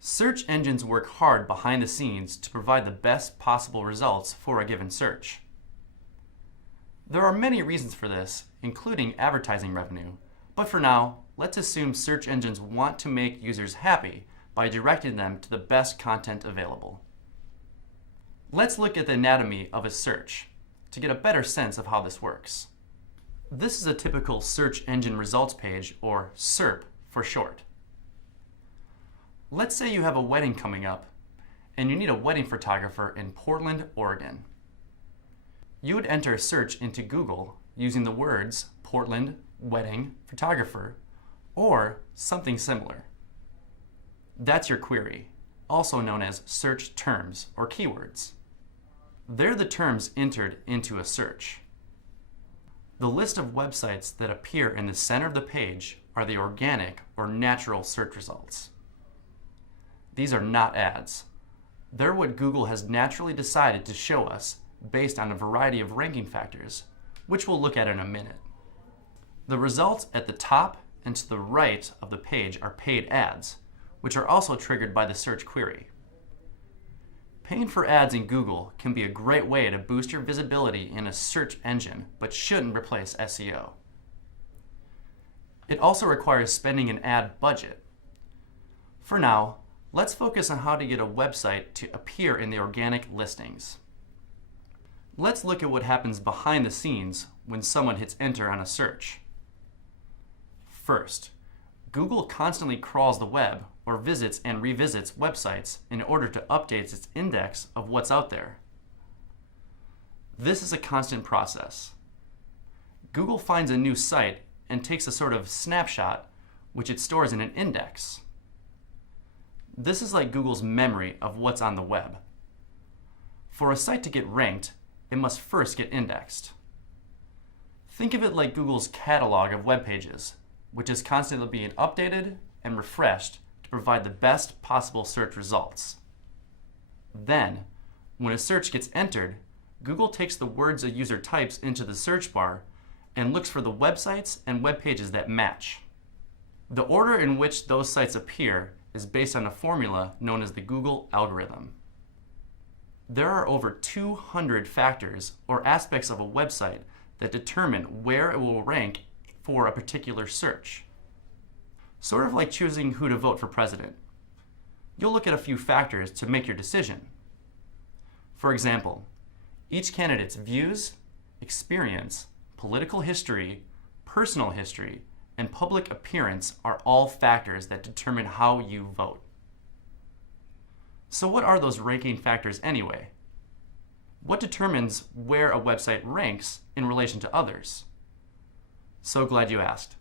Search engines work hard behind the scenes to provide the best possible results for a given search. There are many reasons for this, including advertising revenue, but for now, let's assume search engines want to make users happy by directing them to the best content available. Let's look at the anatomy of a search to get a better sense of how this works. This is a typical search engine results page, or SERP for short. Let's say you have a wedding coming up and you need a wedding photographer in Portland, Oregon. You would enter a search into Google using the words Portland wedding photographer or something similar. That's your query, also known as search terms or keywords. They're the terms entered into a search. The list of websites that appear in the center of the page are the organic or natural search results. These are not ads. They're what Google has naturally decided to show us based on a variety of ranking factors, which we'll look at in a minute. The results at the top and to the right of the page are paid ads, which are also triggered by the search query. Paying for ads in Google can be a great way to boost your visibility in a search engine, but shouldn't replace SEO. It also requires spending an ad budget. For now, let's focus on how to get a website to appear in the organic listings. Let's look at what happens behind the scenes when someone hits enter on a search. First, Google constantly crawls the web or visits and revisits websites in order to update its index of what's out there. This is a constant process. Google finds a new site and takes a sort of snapshot, which it stores in an index. This is like Google's memory of what's on the web. For a site to get ranked, it must first get indexed. Think of it like Google's catalog of web pages, which is constantly being updated and refreshed to provide the best possible search results. Then, when a search gets entered, Google takes the words a user types into the search bar and looks for the websites and web pages that match. The order in which those sites appear is based on a formula known as the Google algorithm. There are over 200 factors or aspects of a website that determine where it will rank for a particular search. Sort of like choosing who to vote for president. You'll look at a few factors to make your decision. For example, each candidate's views, experience, political history, personal history, and public appearance are all factors that determine how you vote. So what are those ranking factors anyway? What determines where a website ranks in relation to others? So glad you asked.